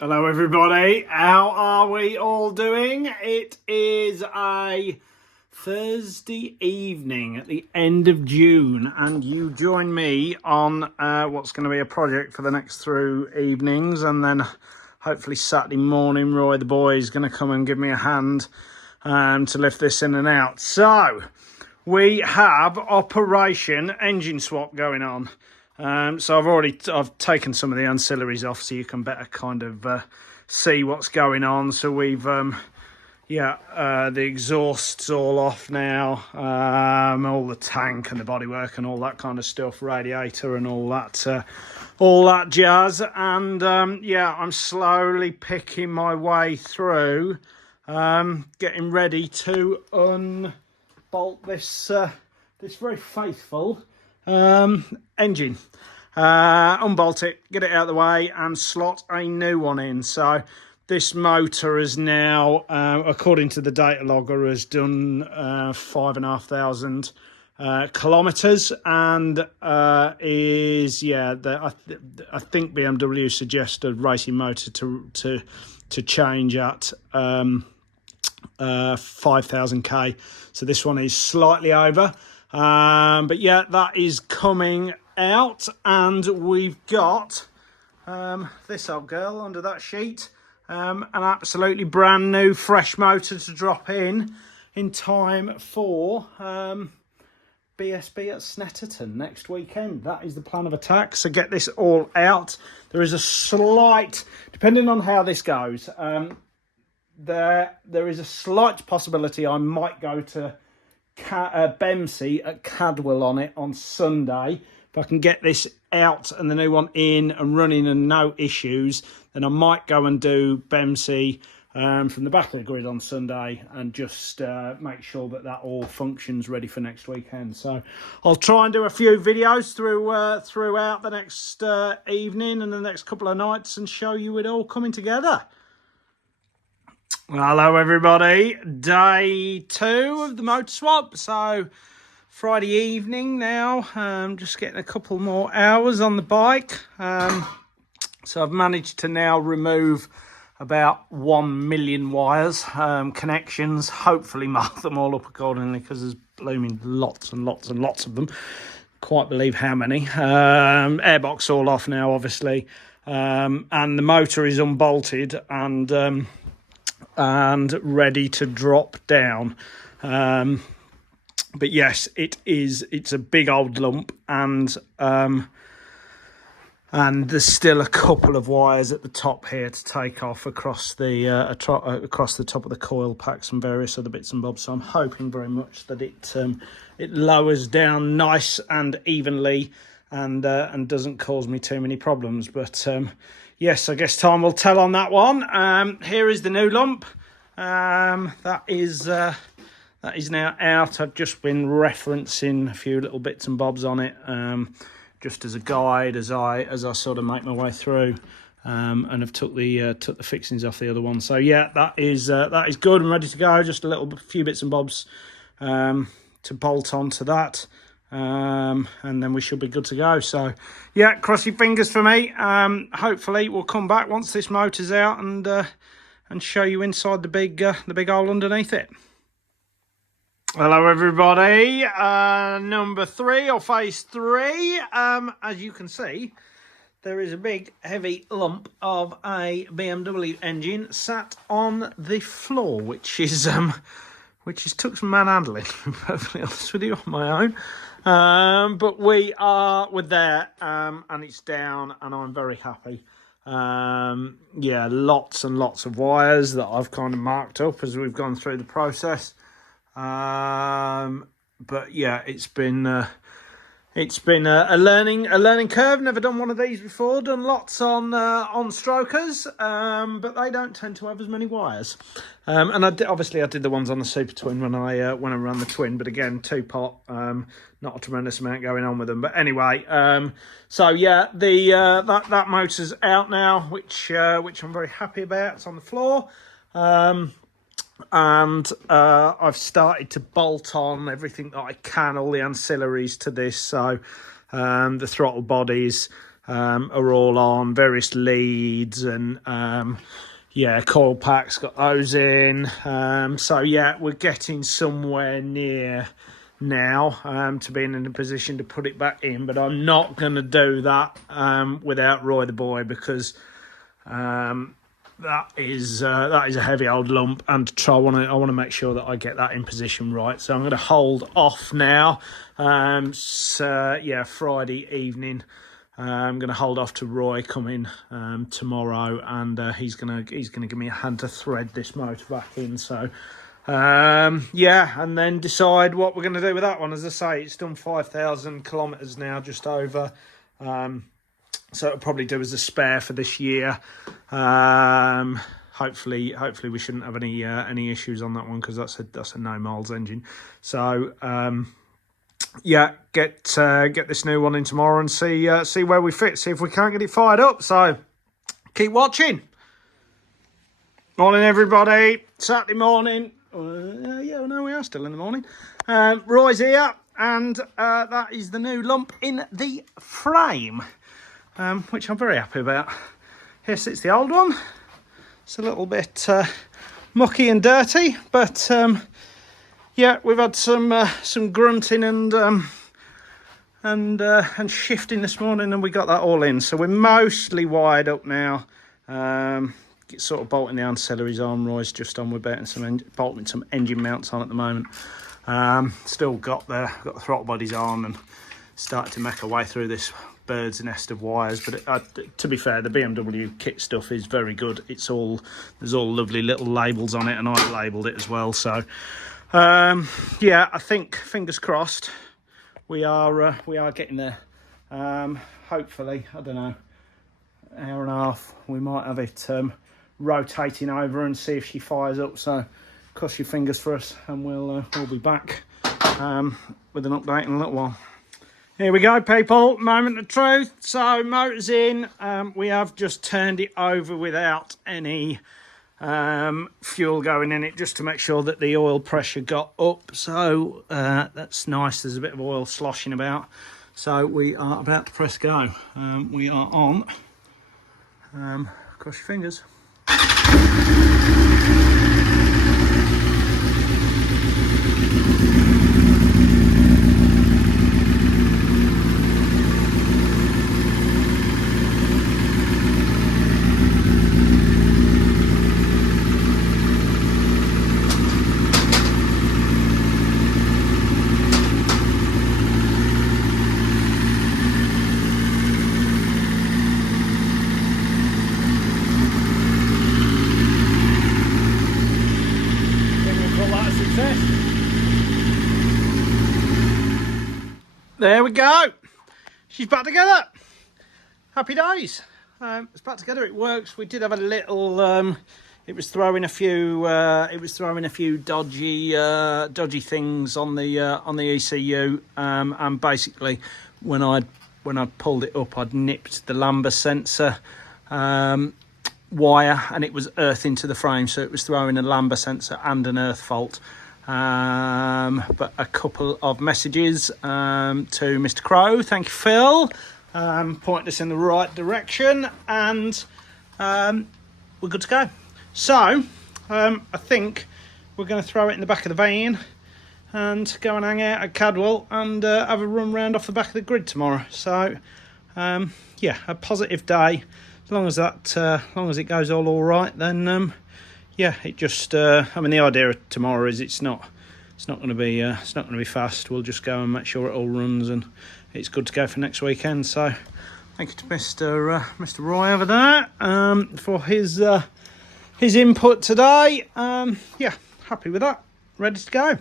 Hello everybody, how are we all doing? It is a Thursday evening at the end of June and you join me on what's going to be a project for the next 3 evenings, and then hopefully Saturday morning Roy the boy is going to come and give me a hand to lift this in and out. So we have Operation Engine Swap going on. So I've taken some of the ancillaries off so you can better kind of see what's going on. So we've the exhaust's all off now, all the tank and the bodywork and all that kind of stuff, radiator and all that jazz. And I'm slowly picking my way through, getting ready to unbolt this very faithful engine, unbolt it, get it out of the way and slot a new one in. So this motor is now, according to the data logger, has done 5,500 kilometers, and I think BMW suggested racing motor to change at 5,000k. So this one is slightly over. But yeah, that is coming out, and we've got this old girl under that sheet, an absolutely brand new fresh motor to drop in time for BSB at Snetterton next weekend. That is the plan of attack. So get this all out. There is a slight, depending on how this goes, there is a slight possibility I might go to Bemsey at Cadwell on it on Sunday. If I can get this out and the new one in and running and no issues, then I might go and do Bemsey from the back of the grid on Sunday and just make sure that all functions ready for next weekend. So I'll try and do a few videos throughout the next evening and the next couple of nights and show you it all coming together. Hello everybody, day 2 of the motor swap. So Friday evening now, just getting a couple more hours on the bike. So I've managed to now remove about 1 million wires, connections, hopefully mark them all up accordingly because there's blooming lots and lots and lots of them. Quite believe how many. Airbox all off now obviously, and the motor is unbolted and ready to drop down. But yes, it's a big old lump, and there's still a couple of wires at the top here to take off across the top of the coil packs and various other bits and bobs. So I'm hoping very much that it lowers down nice and evenly and doesn't cause me too many problems. But yes, I guess time will tell on that one. Here is the new lump. That is now out. I've just been referencing a few little bits and bobs on it, just as a guide as I sort of make my way through, and I've took the fixings off the other one. So yeah, that is good and ready to go. Just a few bits and bobs to bolt onto that. And then we should be good to go. So yeah, cross your fingers for me. Hopefully we'll come back once this motor's out and show you inside the big hole underneath it. Hello everybody, number 3 or phase 3. As you can see, there is a big heavy lump of a BMW engine sat on the floor, which is took some manhandling, to be perfectly honest with you, on my own. But we're there, and it's down, and I'm very happy. Yeah, lots and lots of wires that I've kind of marked up as we've gone through the process. But yeah, it's been a learning curve. Never done one of these before. Done lots on strokers, but they don't tend to have as many wires. And I did the ones on the Super Twin when I ran the Twin, but again, 2-pot, not a tremendous amount going on with them. But anyway, so yeah, that motor's out now, which I'm very happy about. It's on the floor. And I've started to bolt on everything that I can, all the ancillaries to this. So the throttle bodies, are all on, various leads, and yeah, coil packs, got those in. So yeah, we're getting somewhere near now to being in a position to put it back in, but I'm not going to do that without Roy the boy, because that is a heavy old lump, and I want to make sure that I get that in position right. So I'm going to hold off now. So yeah, Friday evening, I'm going to hold off to Roy coming tomorrow, and he's gonna give me a hand to thread this motor back in. So yeah, and then decide what we're going to do with that one. As I say, it's done 5,000 kilometers now, just over. So it'll probably do as a spare for this year. Hopefully we shouldn't have any issues on that one, because that's a no miles engine. So yeah, get this new one in tomorrow and see where we fit. See if we can't get it fired up. So keep watching. Morning, everybody. Saturday morning. Yeah, no, we are still in the morning. Roy's here, and that is the new lump in the frame, which I'm very happy about. Here sits the old one. It's a little bit mucky and dirty, but yeah, we've had some grunting and shifting this morning, and we got that all in. So we're mostly wired up now. Sort of bolting the ancillaries on. Roy's just on. We're bolting some engine mounts on at the moment. Still got the throttle bodies on, and starting to make our way through this bird's nest of wires. But to be fair, the BMW kit stuff is very good. There's all lovely little labels on it, and I've labelled it as well. So yeah, I think, fingers crossed, we are getting there. Hopefully, I don't know, an hour and a half, we might have it rotating over and see if she fires up. So cross your fingers for us, and we'll be back with an update in a little while. Here we go, people. Moment of truth. So motor's in. We have just turned it over without any fuel going in it, just to make sure that the oil pressure got up. So that's nice. There's a bit of oil sloshing about. So we are about to press go. We are on. Cross your fingers. There we go. She's back together. Happy days. It's back together. It works. We did have a little. It was throwing a few. Dodgy things on the ECU. And basically, when I'd pulled it up, I'd nipped the lambda sensor wire, and it was earthing to the frame, so it was throwing a lambda sensor and an earth fault. But a couple of messages to Mr. Crow. Thank you, Phil. Pointing us in the right direction, and we're good to go. So I think we're going to throw it in the back of the van and go and hang out at Cadwell and have a run round off the back of the grid tomorrow. So yeah, a positive day. As long as it goes all right, then yeah, it just. I mean, the idea of tomorrow is it's not going to be fast. We'll just go and make sure it all runs, and it's good to go for next weekend. So, thank you to Mr. Roy over there for his input today. Yeah, happy with that. Ready to go.